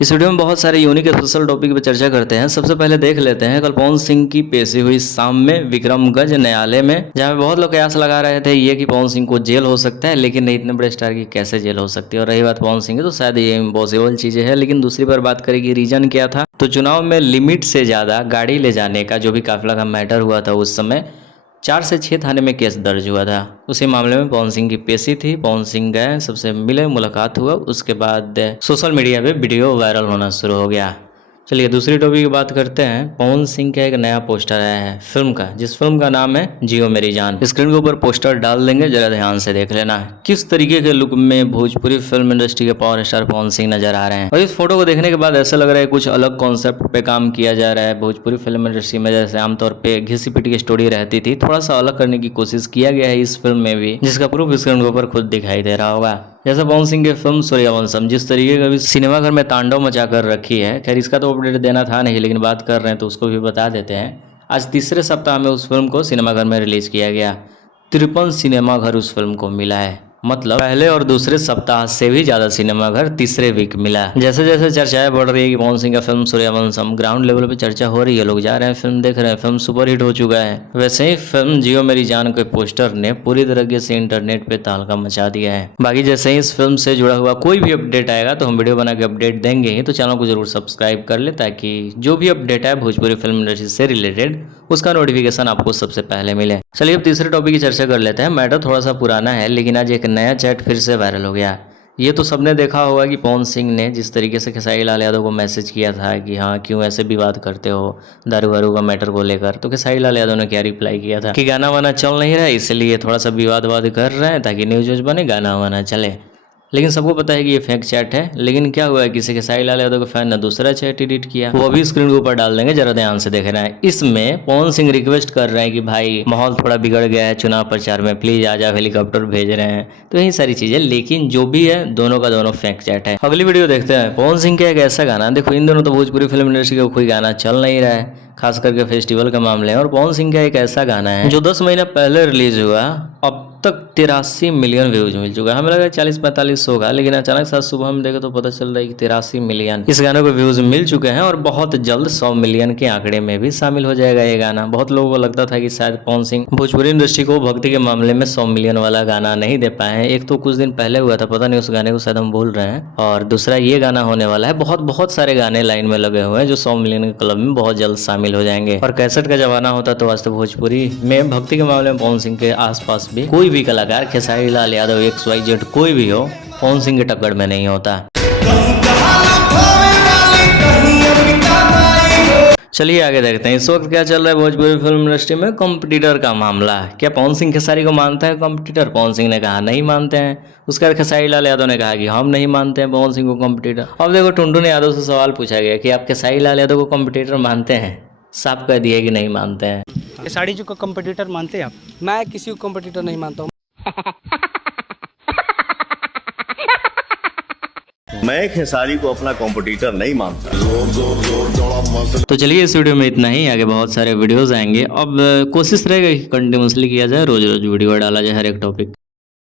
इस वीडियो में बहुत सारे यूनिक स्पेशल टॉपिक पर चर्चा करते हैं। सबसे पहले देख लेते हैं कल पवन सिंह की पेशी हुई शाम में विक्रमगंज न्यायालय में, जहां पे बहुत लोग कयास लगा रहे थे ये कि पवन सिंह को जेल हो सकता है, लेकिन नहीं, इतने बड़े स्टार की कैसे जेल हो सकती है। और रही बात पवन सिंह की, तो शायद ये इम्पॉसिबल चीजें है। लेकिन दूसरी बार बात करेगी रीजन क्या था, तो चुनाव में लिमिट से ज्यादा गाड़ी ले जाने का जो भी काफिला का मैटर हुआ था, उस समय 4 से 6 थाने में केस दर्ज हुआ था। उसी मामले में पवन सिंह की पेशी थी। पवन सिंह गए, सबसे मिले, मुलाकात हुआ। उसके बाद सोशल मीडिया पे वीडियो वायरल होना शुरू हो गया। चलिए दूसरी टॉपिक की बात करते हैं। पवन सिंह का एक नया पोस्टर आया है फिल्म का, जिस फिल्म का नाम है जियो मेरी जान। स्क्रीन के ऊपर पोस्टर डाल देंगे, जरा ध्यान से देख लेना किस तरीके के लुक में भोजपुरी फिल्म इंडस्ट्री के पावर स्टार पवन सिंह नजर आ रहे हैं। और इस फोटो को देखने के बाद ऐसा लग रहा है कुछ अलग कॉन्सेप्ट पे काम किया जा रहा है। भोजपुरी फिल्म इंडस्ट्री में जैसे आमतौर पे घिसी पिटी की स्टोरी रहती थी, थोड़ा सा अलग करने की कोशिश किया गया है इस फिल्म में भी, जिसका प्रूफ स्क्रीन के ऊपर खुद दिखाई दे रहा होगा। जैसे पवन सिंह की फिल्म सूर्यवंशम जिस तरीके का भी सिनेमाघर में तांडव मचा कर रखी है। खैर इसका तो अपडेट देना था नहीं, लेकिन बात कर रहे हैं तो उसको भी बता देते हैं। आज तीसरे सप्ताह में उस फिल्म को सिनेमाघर में रिलीज किया गया। 53 सिनेमाघर उस फिल्म को मिला है, मतलब पहले और दूसरे सप्ताह से भी ज्यादा सिनेमाघर तीसरे वीक मिला। जैसे जैसे चर्चाएं बढ़ रही है कि पवन सिंह का फिल्म सूर्यवंशम, ग्राउंड लेवल पे चर्चा हो रही है, लोग जा रहे हैं फिल्म देख रहे हैं, फिल्म सुपर हिट हो चुका है। वैसे ही फिल्म जियो मेरी जान के पोस्टर ने पूरी तरीके से इंटरनेट पे तहलका मचा दिया है। बाकी जैसे ही इस फिल्म से जुड़ा हुआ कोई भी अपडेट आएगा तो हम वीडियो बना के अपडेट देंगे ही, तो चैनल को जरूर सब्सक्राइब कर ले, ताकि जो भी अपडेट है भोजपुरी फिल्म इंडस्ट्री से रिलेटेड उसका नोटिफिकेशन आपको सबसे पहले मिले। चलिए अब तीसरे टॉपिक की चर्चा कर लेते हैं। मैटर थोड़ा सा पुराना है, लेकिन आज एक नया चैट फिर से वायरल हो गया। ये तो सबने देखा होगा कि पवन सिंह ने जिस तरीके से खेसारी लाल यादव को मैसेज किया था कि हाँ क्यों ऐसे विवाद करते हो दारू वारू का मैटर को लेकर, तो खेसारी लाल यादव ने क्या रिप्लाई किया था कि गाना वाना चल नहीं रहा है, इसलिए थोड़ा सा विवाद कर रहे हैं ताकि न्यूज व्यूज बने, गाना वाना चले। लेकिन सबको पता है कि ये फेक चैट है। लेकिन क्या हुआ है, किसी खेसारी लाल यादव के फैन ने दूसरा चैट एडिट किया, वो भी स्क्रीन के ऊपर डाल देंगे, जरा ध्यान से देखना है। इसमें पवन सिंह रिक्वेस्ट कर रहे हैं कि भाई माहौल थोड़ा बिगड़ गया है चुनाव प्रचार में, प्लीज आ जाओ, हेलीकॉप्टर भेज रहे हैं, तो यही सारी चीजें। लेकिन जो भी है दोनों का दोनों फेक चैट है। अगली वीडियो देखते हैं। पवन सिंह का एक ऐसा गाना, देखो इन दोनों तो भोजपुरी फिल्म इंडस्ट्री का कोई गाना चल नहीं रहा है, खास करके फेस्टिवल का मामले है। और पवन सिंह का एक ऐसा गाना है जो 10 महीना पहले रिलीज हुआ, अब तक 83 मिलियन व्यूज मिल चुका है। हमें लगा 40-45 होगा, लेकिन अचानक से सुबह हम देखे तो पता चल रहा है कि 83 मिलियन इस गाने को व्यूज मिल चुके हैं। और बहुत जल्द 100 मिलियन के आंकड़े में भी शामिल हो जाएगा ये गाना। बहुत लोगों को लगता था कि शायद पवन सिंह भोजपुरी इंडस्ट्री को भक्ति के मामले में 100 मिलियन वाला गाना नहीं दे पाए हैं। एक तो कुछ दिन पहले हुआ था, पता नहीं उस गाने को शायद हम भूल रहे हैं, और दूसरा ये गाना होने वाला है। बहुत सारे गाने लाइन में लगे हुए हैं जो 100 मिलियन के क्लब में बहुत जल्द शामिल हो जाएंगे। और कैसेट का जमाना होता तो आज तो भोजपुरी में भक्ति के मामले में पवन सिंह के आसपास भी कोई भी कलाकार, खेसारी लाल यादव, XYZ कोई भी हो, पवन सिंह के टक्कर में नहीं होता। चलिए आगे देखते हैं इस वक्त क्या चल रहा है भोजपुरी फिल्म इंडस्ट्री में। कॉम्पिटिटर का मामला, क्या पवन सिंह खेसारी को मानता है कॉम्पिटिटर? पवन सिंह ने कहा नहीं मानते हैं। उसके बाद खेसारी लाल यादव ने कहा कि हम नहीं मानते हैं पवन सिंह को कॉम्पिटिटर। अब देखो टुनटुन यादव से सवाल पूछा गया कि आप खेसारी लाल यादव को कॉम्पिटिटर मानते हैं? साफ कह दिए कि नहीं मानते हैं। खेसारी जी को कॉम्पिटिटर मानते हैं आप? मैं किसी को कॉम्पिटिटर नहीं मानता हूँ। मैं खेसारी को अपना कॉम्पिटिटर नहीं मानता। तो चलिए इस वीडियो में इतना ही, आगे बहुत सारे वीडियोस आएंगे। अब कोशिश रहेगा कि कंटिन्यूसली किया जाए, रोज रोज वीडियो डाला जाए हर एक टॉपिक।